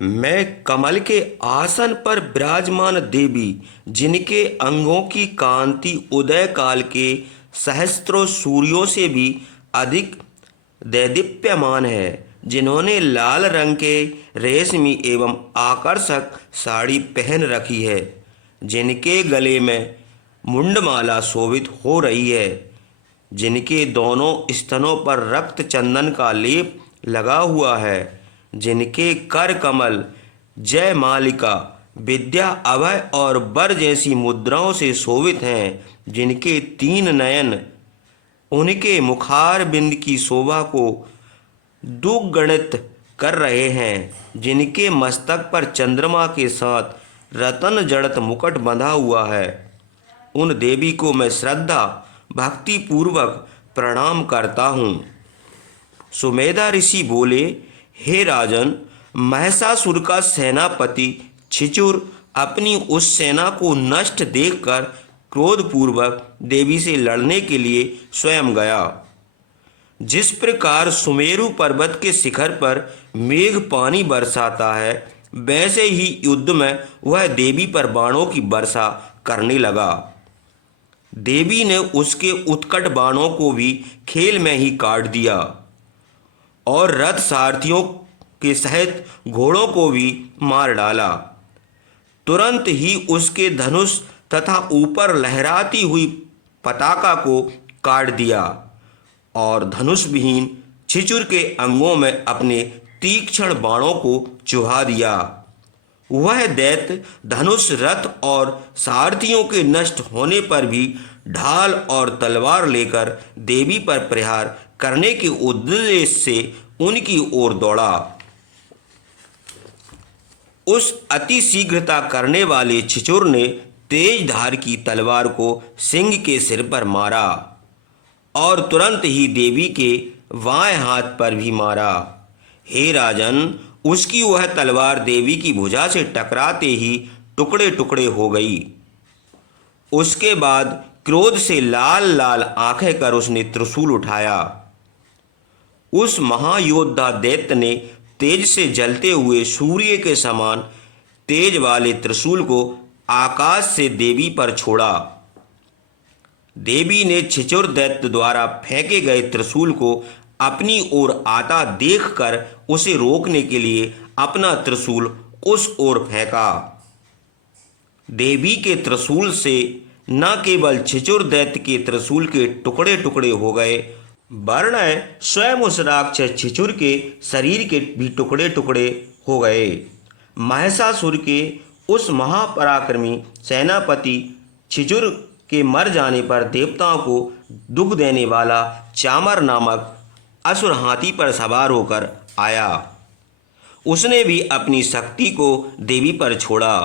मैं कमल के आसन पर विराजमान देवी, जिनके अंगों की कांति उदय काल के सहस्त्रों सूर्यों से भी अधिक दैदीप्यमान है, जिन्होंने लाल रंग के रेशमी एवं आकर्षक साड़ी पहन रखी है, जिनके गले में मुंडमाला शोभित हो रही है, जिनके दोनों स्तनों पर रक्त चंदन का लेप लगा हुआ है, जिनके कर कमल जय मालिका विद्या अभय और वर जैसी मुद्राओं से शोभित हैं, जिनके तीन नयन उनके मुखार बिंद की शोभा को दुगणित कर रहे हैं, जिनके मस्तक पर चंद्रमा के साथ रतन जड़त मुकुट बंधा हुआ है, उन देवी को मैं श्रद्धा भक्ति पूर्वक प्रणाम करता हूँ। सुमेधा ऋषि बोले, हे राजन, महिषासुर का सेनापति छिचुर अपनी उस सेना को नष्ट देखकर क्रोधपूर्वक देवी से लड़ने के लिए स्वयं गया। जिस प्रकार सुमेरु पर्वत के शिखर पर मेघ पानी बरसाता है, वैसे ही युद्ध में वह देवी पर बाणों की वर्षा करने लगा। देवी ने उसके उत्कट बाणों को भी खेल में ही काट दिया और रथ सारथियों के सहित घोड़ों को भी मार डाला। तुरंत ही उसके धनुष तथा ऊपर लहराती हुई पताका को काट दिया और धनुष विहीन छिचुर के अंगों में अपने तीक्ष्ण बाणों को चुभा दिया। वह दैत्य धनुष रथ और सारथियों के नष्ट होने पर भी ढाल और तलवार लेकर देवी पर प्रहार करने के उद्देश्य से उनकी ओर दौड़ा। उस अति शीघ्रता करने वाले छिचुर ने तेज धार की तलवार को सिंह के सिर पर मारा और तुरंत ही देवी के बाएं हाथ पर भी मारा। हे राजन, उसकी वह तलवार देवी की भुजा से टकराते ही टुकड़े टुकड़े हो गई। उसके बाद क्रोध से लाल लाल आंखें कर उसने त्रिशूल उठाया। उस महायोद्धा दैत्य ने तेज से जलते हुए सूर्य के समान तेज वाले त्रिशूल को आकाश से देवी पर छोड़ा। देवी ने छिचुर दैत्य द्वारा फेंके गए त्रिशूल को अपनी ओर आता देखकर उसे रोकने के लिए अपना त्रिशूल उस ओर फेंका। देवी के त्रिशूल से न केवल छिचुर दैत्य के त्रिशूल के टुकड़े टुकड़े हो गए, वरन स्वयं उस राक्षस छिचुर के शरीर के भी टुकड़े टुकड़े हो गए। महिषासुर के उस महापराक्रमी सेनापति छिचुर के मर जाने पर देवताओं को दुख देने वाला चामर नामक असुर हाथी पर सवार होकर आया। उसने भी अपनी शक्ति को देवी पर छोड़ा,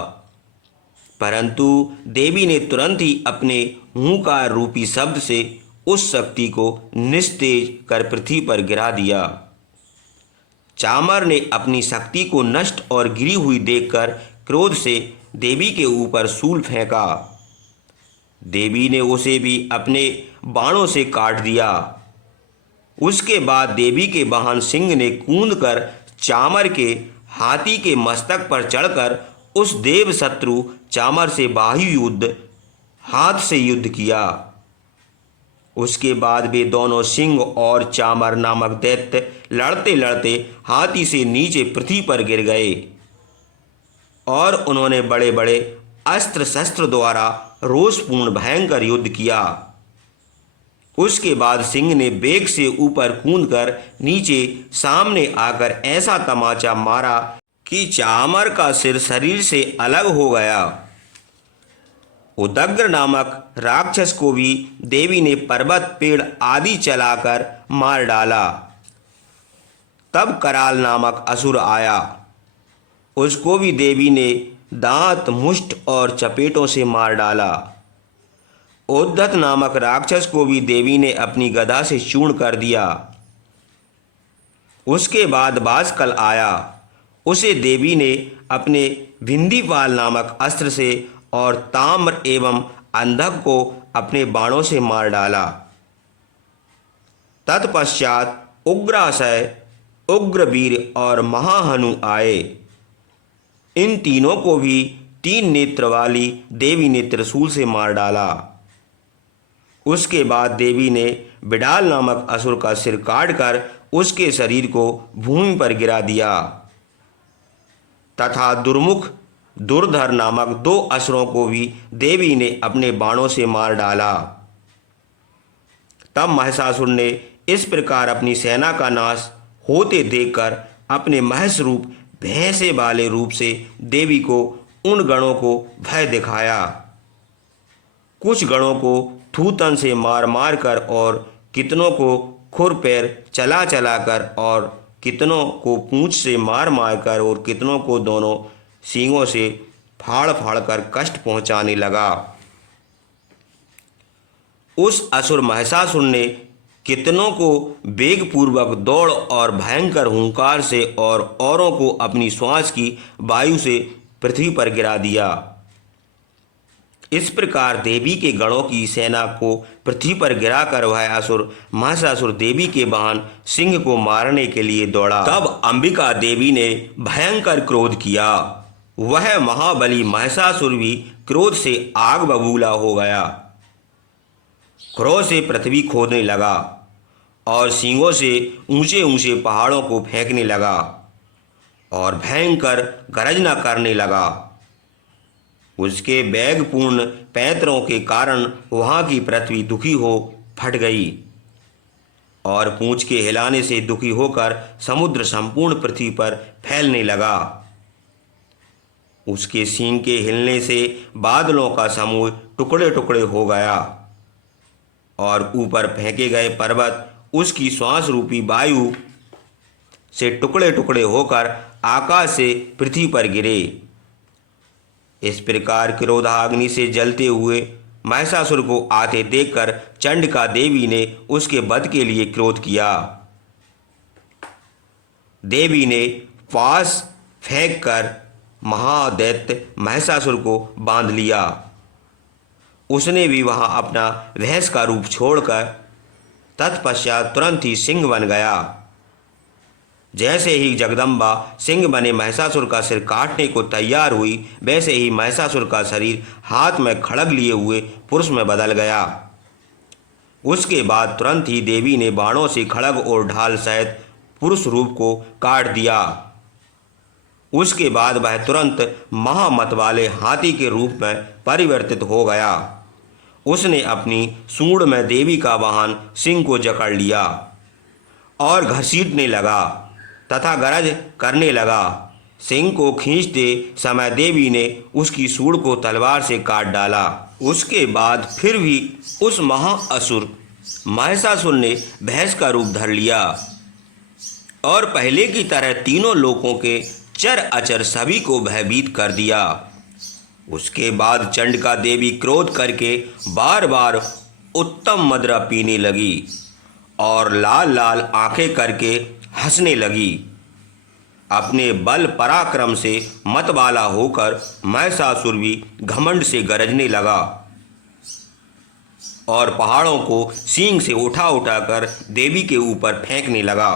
परंतु देवी ने तुरंत ही अपने हुंकार रूपी शब्द से उस शक्ति को निस्तेज कर पृथ्वी पर गिरा दिया। चामर ने अपनी शक्ति को नष्ट और गिरी हुई देखकर क्रोध से देवी के ऊपर शूल फेंका। देवी ने उसे भी अपने बाणों से काट दिया। उसके बाद देवी के वाहन सिंह ने कूद कर चामर के हाथी के मस्तक पर चढ़कर उस देव शत्रु चामर से बाहु युद्ध हाथ से युद्ध किया। उसके बाद वे दोनों सिंह और चामर नामक दैत्य लड़ते लड़ते हाथी से नीचे पृथ्वी पर गिर गए और उन्होंने बड़े बड़े अस्त्र शस्त्र द्वारा रोषपूर्ण भयंकर युद्ध किया। उसके बाद सिंह ने वेग से ऊपर कूदकर नीचे सामने आकर ऐसा तमाचा मारा कि चामर का सिर शरीर से अलग हो गया। उदग्र नामक राक्षस को भी देवी ने पर्वत पेड़ आदि चलाकर मार डाला। तब कराल नामक असुर आया, उसको भी देवी ने दांत मुष्ट और चपेटों से मार डाला। उद्धत नामक राक्षस को भी देवी ने अपनी गदा से चूर्ण कर दिया। उसके बाद बासकल आया, उसे देवी ने अपने भिंदीपाल नामक अस्त्र से और ताम्र एवं अंधक को अपने बाणों से मार डाला। तत्पश्चात उग्राशय, उग्रवीर और महाहनु आए। इन तीनों को भी 3 नेत्र वाली देवी ने त्रिशूल से मार डाला। उसके बाद देवी ने बिडाल नामक असुर का सिर काटकर उसके शरीर को भूमि पर गिरा दिया तथा दुर्मुख दुर्धर नामक 2 असुरों को भी देवी ने अपने बाणों से मार डाला। तब महिषासुर ने इस प्रकार अपनी सेना का नाश होते देखकर अपने महेश रूप भैंसे वाले रूप से देवी को उन गणों को भय दिखाया। कुछ गणों को थूतन से मार मार कर और कितनों को खुर पैर चला चला कर और कितनों को पूंछ से मार मार कर और कितनों को दोनों सींगों से फाड़ फाड़ कर कष्ट पहुंचाने लगा। उस असुर महिषासुर ने कितनों को वेगपूर्वक दौड़ और भयंकर हुंकार से और औरों को अपनी श्वास की वायु से पृथ्वी पर गिरा दिया। इस प्रकार देवी के गणों की सेना को पृथ्वी पर गिराकर वह असुर महिषासुर देवी के वाहन सिंह को मारने के लिए दौड़ा। तब अंबिका देवी ने भयंकर क्रोध किया। वह महाबली महिषासुर भी क्रोध से आग बबूला हो गया। क्रोध से पृथ्वी खोदने लगा और सींगों से ऊंचे ऊंचे पहाड़ों को फेंकने लगा और भयंकर गर्जना करने लगा। उसके वेगपूर्ण पैंतरों के कारण वहाँ की पृथ्वी दुखी हो फट गई और पूंछ के हिलाने से दुखी होकर समुद्र संपूर्ण पृथ्वी पर फैलने लगा। उसके सींग के हिलने से बादलों का समूह टुकड़े टुकड़े हो गया और ऊपर फेंके गए पर्वत उसकी श्वास रूपी वायु से टुकड़े टुकड़े होकर आकाश से पृथ्वी पर गिरे। इस प्रकार क्रोधाग्नि से जलते हुए महिषासुर को आते देखकर चंडिका देवी ने उसके वध के लिए क्रोध किया। देवी ने पास फेंककर महादैत्य महिषासुर को बांध लिया। उसने भी वहां अपना भैंस का रूप छोड़कर तत्पश्चात तुरंत ही सिंह बन गया। जैसे ही जगदम्बा सिंह बने महिषासुर का सिर काटने को तैयार हुई, वैसे ही महिषासुर का शरीर हाथ में खड़ग लिए हुए पुरुष में बदल गया। उसके बाद तुरंत ही देवी ने बाणों से खड़ग और ढाल सहित पुरुष रूप को काट दिया। उसके बाद वह तुरंत महामत वाले हाथी के रूप में परिवर्तित हो गया। उसने अपनी सूंड में देवी का वाहन सिंह को जकड़ लिया और घसीटने लगा तथा गरज करने लगा। सिंह को खींचते समय देवी ने उसकी सूंड को तलवार से काट डाला। उसके बाद फिर भी उस महाअसुर महिषासुर ने भैंस का रूप धर लिया और पहले की तरह तीनों लोकों के चर अचर सभी को भयभीत कर दिया। उसके बाद चंडिका देवी क्रोध करके बार बार उत्तम मदिरा पीने लगी और लाल लाल आंखें करके हंसने लगी। अपने बल पराक्रम से मतवाला होकर महिषासुर भी घमंड से गरजने लगा और पहाड़ों को सींग से उठा उठाकर देवी के ऊपर फेंकने लगा।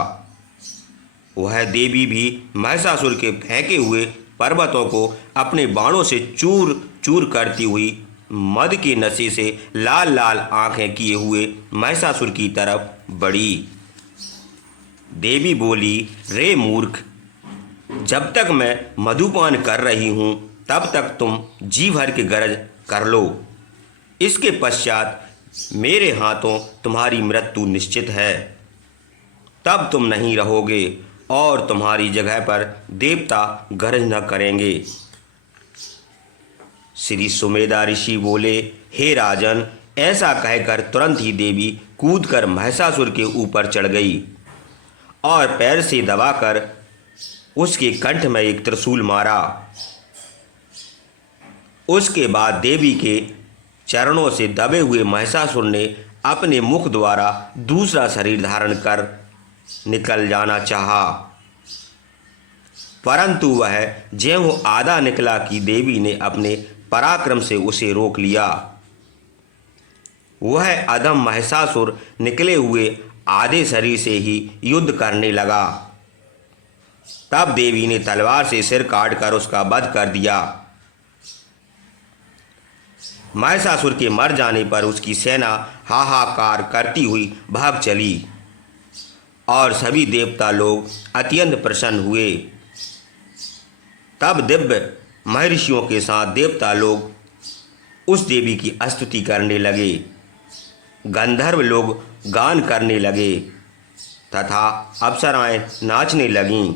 वह देवी भी महिषासुर के फेंके हुए पर्वतों को अपने बाणों से चूर चूर करती हुई मद के नशे से लाल लाल आंखें किए हुए महिषासुर की तरफ बढ़ी। देवी बोली, रे मूर्ख, जब तक मैं मधुपान कर रही हूँ तब तक तुम जी भर के गरज कर लो। इसके पश्चात मेरे हाथों तुम्हारी मृत्यु निश्चित है। तब तुम नहीं रहोगे और तुम्हारी जगह पर देवता गरज न करेंगे। श्री सुमेधा ऋषि बोले, हे राजन, ऐसा कहकर तुरंत ही देवी कूदकर महिषासुर के ऊपर चढ़ गई और पैर से दबाकर उसके कंठ में एक त्रिशूल मारा। उसके बाद देवी के चरणों से दबे हुए महिषासुर ने अपने मुख द्वारा दूसरा शरीर धारण कर निकल जाना चाहा, परंतु वह ज्यों आधा निकला कि देवी ने अपने पराक्रम से उसे रोक लिया। वह अधम महिषासुर निकले हुए आधे शरीर से ही युद्ध करने लगा। तब देवी ने तलवार से सिर काटकर उसका वध कर दिया। महिषासुर के मर जाने पर उसकी सेना हाहाकार करती हुई भाग चली और सभी देवता लोग अत्यंत प्रसन्न हुए। तब दिव्य महर्षियों के साथ देवता लोग उस देवी की स्तुति करने लगे, गंधर्व लोग गान करने लगे तथा अप्सराएं नाचने लगीं।